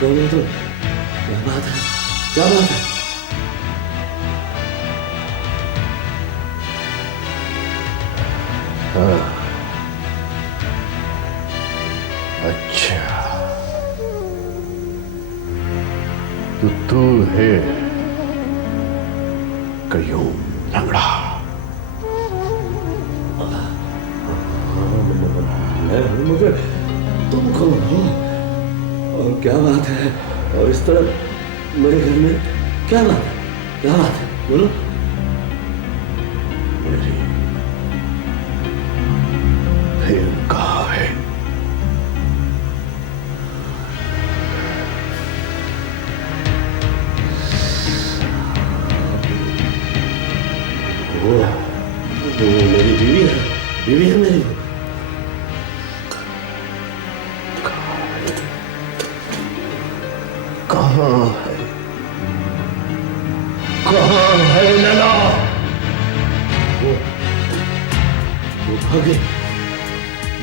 गौरव, क्या बात है, क्या बात है? हाँ, अच्छा, तो तू है कयूम लंगड़ा। मैं हूँ, मगर तुम कौन हो और क्या बात है? और इस तरह मेरे घर में क्या बात है? क्या बात है, बोलो। मेरी फिर कहाँ है? वो मेरी बीवी है, बीवी है मेरी। कहाँ है? कहाँ है लैला? वो भागे,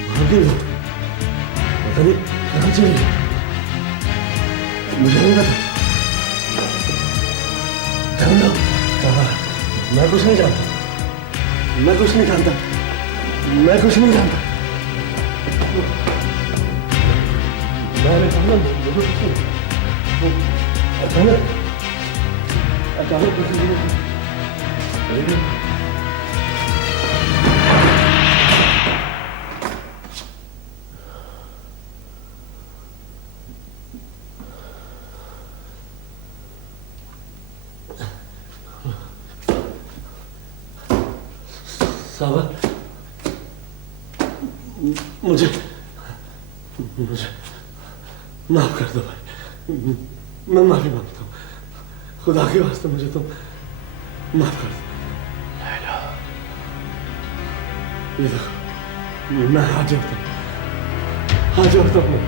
भागे वो, पता नहीं कहाँ चली गई। मुझे नहीं पता। जान लो, मैं कुछ नहीं जानता, मैं कुछ नहीं जानता, मैं कुछ नहीं जानता। मैंने कहा मुझे कुछ नहीं। अचानक अचानक किसी ने सावन, मुझे मुझे माफ कर दो भाई, मैं माफी मांगता हूँ। खुदा के वास्ते मुझे तुम माफ कर दो। लैला, ये देखो, मैं हाथ जोड़ता हूँ, हाथ जोड़ता हूँ।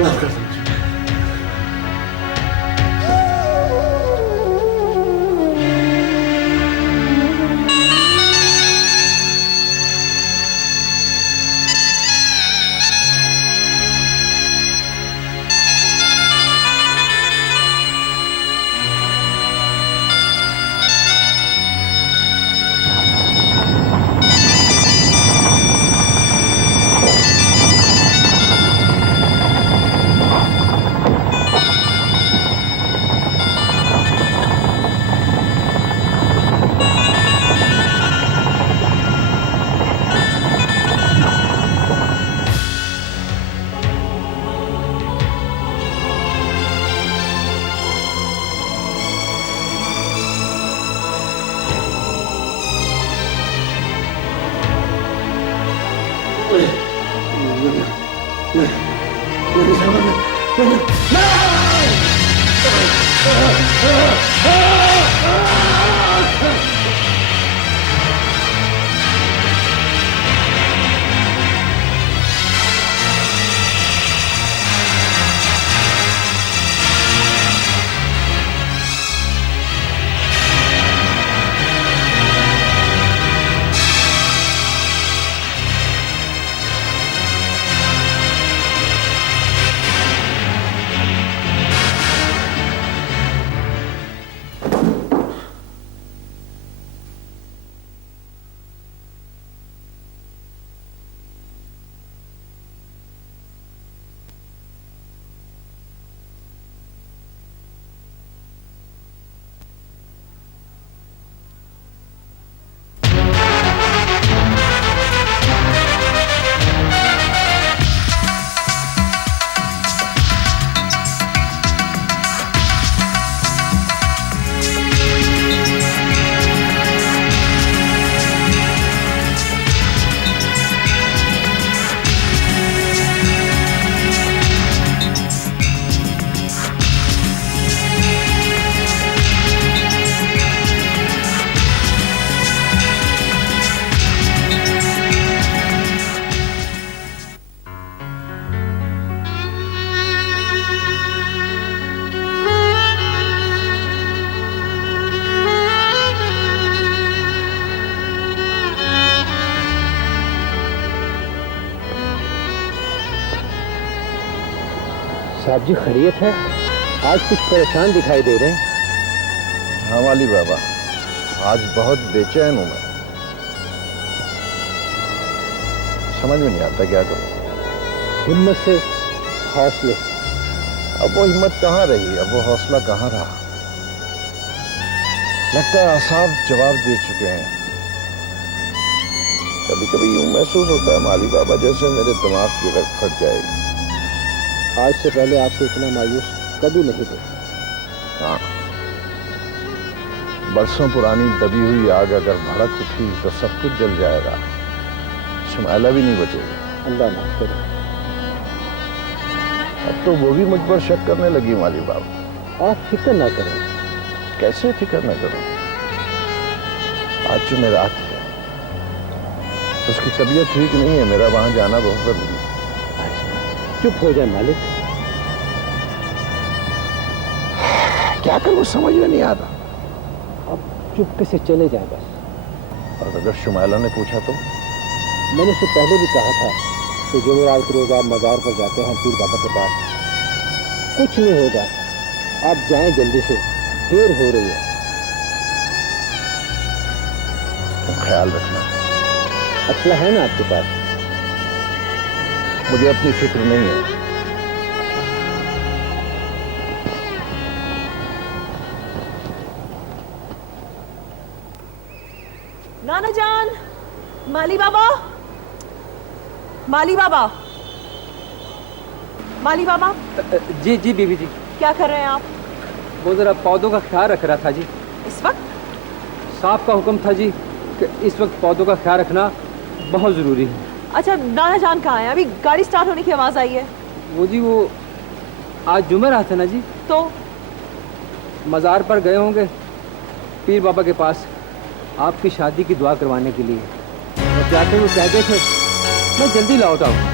माफ कर दो मुझे। साहब जी खैरियत है? आज कुछ परेशान दिखाई दे रहे हैं। हाँ वाली बाबा, आज बहुत बेचैन हूं मैं। समझ में नहीं आता क्या करूं। हिम्मत से, हौसले से। अब वो हिम्मत कहाँ रही, अब वो हौसला कहाँ रहा। लगता है आसाब जवाब दे चुके हैं। कभी कभी यूं महसूस होता है माली बाबा जैसे मेरे दिमाग की रग फट जाएगी। आज से पहले आपको इतना मायूस कभी नहीं देखा। हाँ, बरसों पुरानी दबी हुई आग अगर भड़क उठी तो सब कुछ जल जाएगा, शुमाइला भी नहीं बचेगा। अल्लाह माफ करे। अब तो वो भी मुझ पर शक करने लगी माली बाबा। आप फिक्र ना करें। कैसे फिक्र न करूं? आज जो मैं रात है, उसकी तबीयत ठीक नहीं है, मेरा वहां जाना बहुत जरूरी है। चुप हो जाए मालिक। क्या करूं समझ में नहीं आता। अब चुपके से चले जाए बस। और अगर शुमाइला ने पूछा तो? मैंने उससे पहले भी कहा था कि जुमेरात के रोज आप मजार पर जाते हैं पीर बाबा के पास। कुछ नहीं होगा, आप जाएं जल्दी से, देर हो रही है। तुम ख्याल रखना। असला है ना आपके पास? मुझे अपनी फिक्र नहीं है। नाना जान, माली बाबा, माली बाबा, माली बाबा। जी जी बीबी जी। क्या कर रहे हैं आप? वो जरा पौधों का ख्याल रख रहा था जी। इस वक्त? साहब का हुक्म था जी कि इस वक्त पौधों का ख्याल रखना बहुत ज़रूरी है। अच्छा, नाना जान कहाँ है? अभी गाड़ी स्टार्ट होने की आवाज़ आई है। वो जी वो आज जुमेरात है ना जी, तो मज़ार पर गए होंगे पीर बाबा के पास आपकी शादी की दुआ करवाने के लिए। और जाते हुए कह गए थे मैं जल्दी लौट आऊँ।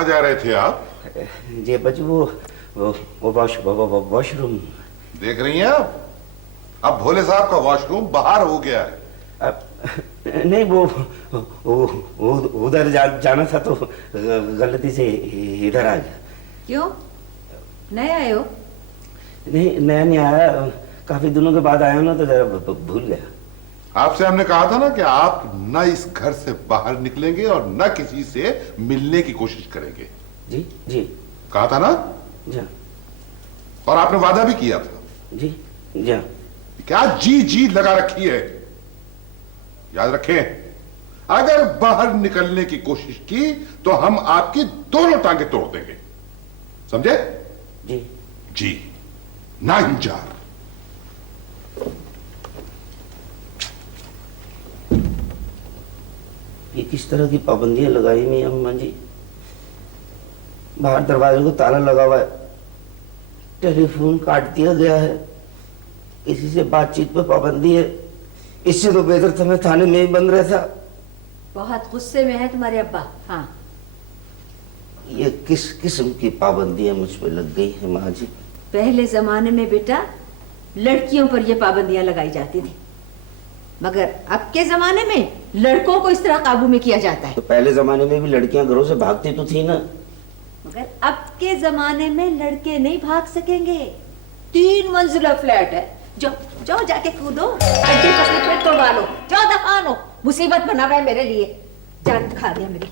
कहाँ जा रहे थे आप? जी बच्चे वो वॉशरूम। देख रही हैं आप, अब भोले साहब का वॉशरूम बाहर हो गया है। नहीं वो उधर जाना था तो गलती से इधर आ गया। क्यों नए आए हो? नहीं नया नहीं आया, काफी दिनों के बाद आया हूं ना तो जरा भूल गया। आपसे हमने कहा था ना कि आप न इस घर से बाहर निकलेंगे और न किसी से मिलने की कोशिश करेंगे। जी जी कहा था ना? जी। और आपने वादा भी किया था। जी जी। क्या जी जी लगा रखी है? याद रखें, अगर बाहर निकलने की कोशिश की तो हम आपकी दोनों टांगे तोड़ देंगे, समझे? जी जी ना इंजार। ये किस तरह की पाबंदियां लगाई हुई अम्मा जी? बाहर दरवाजे को ताला लगा हुआ है, टेलीफोन काट दिया गया है, किसी से बातचीत पे पाबंदी है। इससे तो बेहतर था मैं थाने में ही बंद रहता। बहुत गुस्से में है तुम्हारे अब्बा। हाँ ये किस किस्म की पाबंदियां मुझ पे लग गई है माँ जी? पहले जमाने में बेटा लड़कियों पर ये पाबंदियां लगाई जाती थी, मगर अब के जमाने में लड़कों को इस तरह काबू में किया जाता है। तो पहले जमाने में भी लड़कियां घरों से भागती तो थी ना। मगर अब के जमाने में लड़के नहीं भाग सकेंगे। 3 मंजिला फ्लैट है, जाओ जाओ जाके कूदो, हड्डी पसली पेट तोड़वा लो, जाओ दफान हो। मुसीबत बना हुआ है मेरे लिए, जान खा दिया मेरी।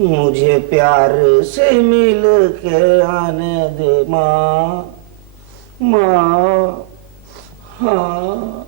मुझे प्यार से मिल के आने दे माँ, माँ। हाँ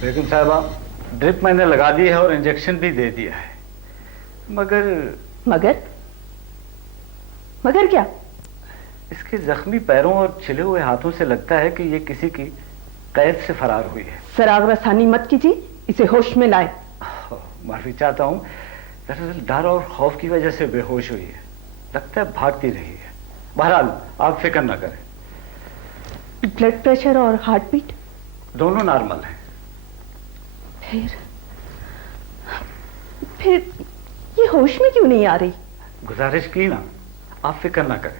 बेगम साहबा, ड्रिप मैंने लगा दी है और इंजेक्शन भी दे दिया है, मगर मगर क्या? इसके जख्मी पैरों और छिले हुए हाथों से लगता है कि ये किसी की कैद से फरार हुई है। सराग रसानी मत कीजिए, इसे होश में लाए। माफी चाहता हूँ, दरअसल डर और खौफ की वजह से बेहोश हुई है, लगता है भागती रही है। बहरहाल आप फिक्र न करें। ब्लड प्रेशर और हार्ट बीट दोनों नॉर्मल हैं। फिर ये होश में क्यों नहीं आ रही? गुजारिश की ना, आप फिक्र ना करें।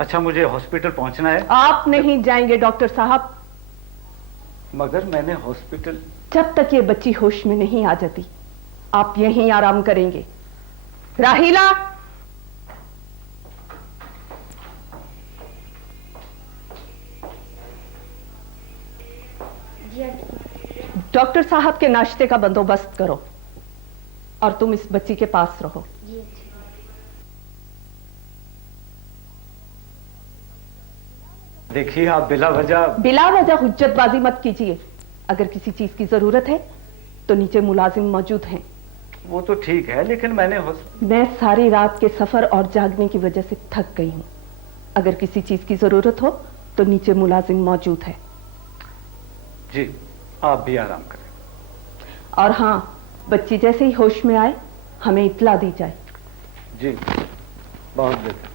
अच्छा, मुझे हॉस्पिटल पहुंचना है। आप नहीं जाएंगे डॉक्टर साहब। मगर मैंने हॉस्पिटल। जब तक ये बच्ची होश में नहीं आ जाती आप यहीं आराम करेंगे। राहीला, डॉक्टर साहब के नाश्ते का बंदोबस्त करो और तुम इस बच्ची के पास रहो। देखिए, आप बिला वजह हुज्जतबाजी मत कीजिए। अगर किसी चीज की जरूरत है तो नीचे मुलाजिम मौजूद हैं। वो तो ठीक है, लेकिन मैं सारी रात के सफर और जागने की वजह से थक गई हूं। अगर किसी चीज की जरूरत हो तो नीचे मुलाजिम मौजूद है। जी, आप भी आराम करें। और हाँ, बच्ची जैसे ही होश में आए हमें इत्तला दी जाए। जी, बहुत बेहतर।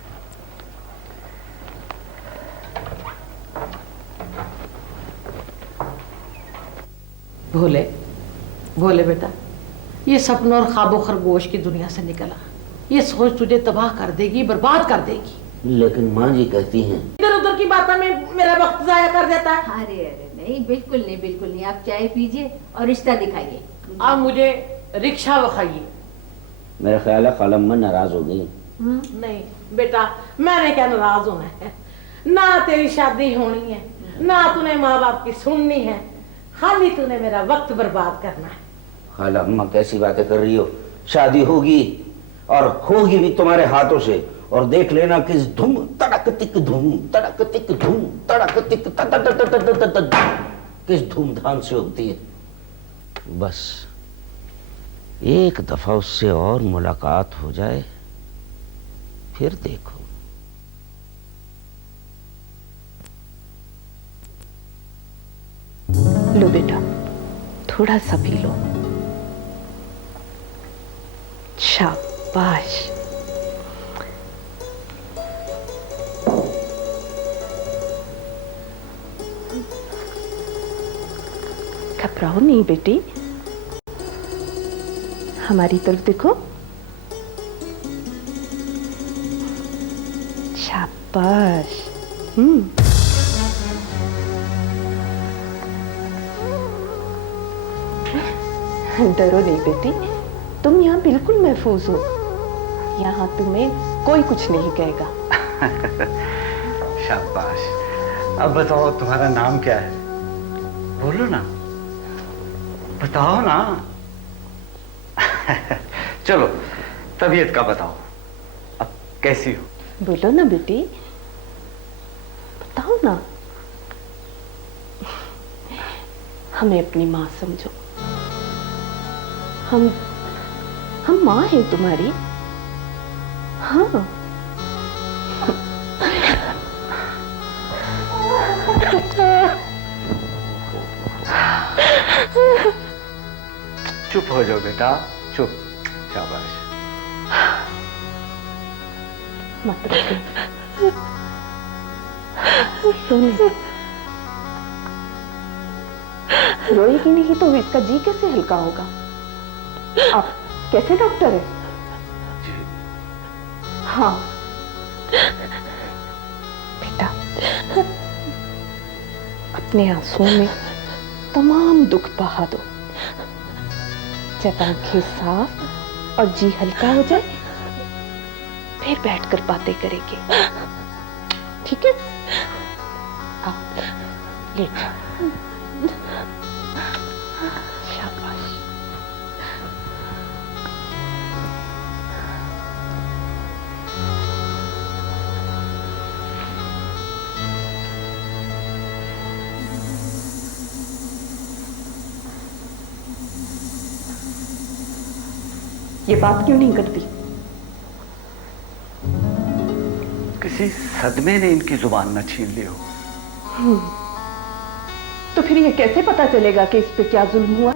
भोले भोले बेटा, ये सपनों और ख्वाबों खरगोश की दुनिया से निकला। ये सोच तुझे तबाह कर देगी, बर्बाद कर देगी। लेकिन माँ जी कहती हैं इधर उधर की बातों में मेरा वक्त जाया कर देता है। अरे अरे नहीं, बिल्कुल नहीं, बिल्कुल नहीं। आप चाय पीजिए और रिश्ता दिखाइए। आप मुझे रिक्शा दिखाइए। मेरा ख्याल है खालम्मा नाराज हो गई। नहीं बेटा, मैंने क्या नाराज होना है? ना तेरी शादी होनी है, ना तूने माँ बाप की सुननी है, खाली तूने मेरा वक्त बर्बाद करना है। खालम्मा कैसी बातें कर रही हो? शादी होगी और होगी भी तुम्हारे हाथों से, और देख लेना किस धूम तड़क तिक धूम तड़क तिक धूम तड़क तिक किस धूमधाम से होती है। बस एक दफा उससे और मुलाकात हो जाए, फिर देखो। लो बेटा, थोड़ा सा पी लो। शाबाश। घबराओ नहीं बेटी, हमारी तरफ देखो। शाबाश। डरो नहीं बेटी, तुम यहाँ बिल्कुल महफूज हो। यहाँ तुम्हें कोई कुछ नहीं कहेगा। शाबाश। अब बताओ तुम्हारा नाम क्या है? बोलो ना, बताओ ना। चलो तबीयत का बताओ, अब कैसी हो? बोलो ना बेटी, बताओ ना। हमें अपनी माँ समझो। हम माँ हैं तुम्हारी। हाँ। चुप हो जाओ बेटा, चुप। शाबाश। मत रोइए। रोएगी नहीं तो इसका जी कैसे हल्का होगा? आप कैसे डॉक्टर है? हाँ बेटा, अपने आंसुओं में तमाम दुख बहा दो। जब आंखें साफ और जी हल्का हो जाए, फिर बैठकर बातें करेंगे, ठीक है? आप ले जाओ। शाबाश। ये बात क्यों नहीं करती? किसी सदमे ने इनकी जुबान न छीन ली हो। तो फिर ये कैसे पता चलेगा कि इस पे क्या जुल्म हुआ?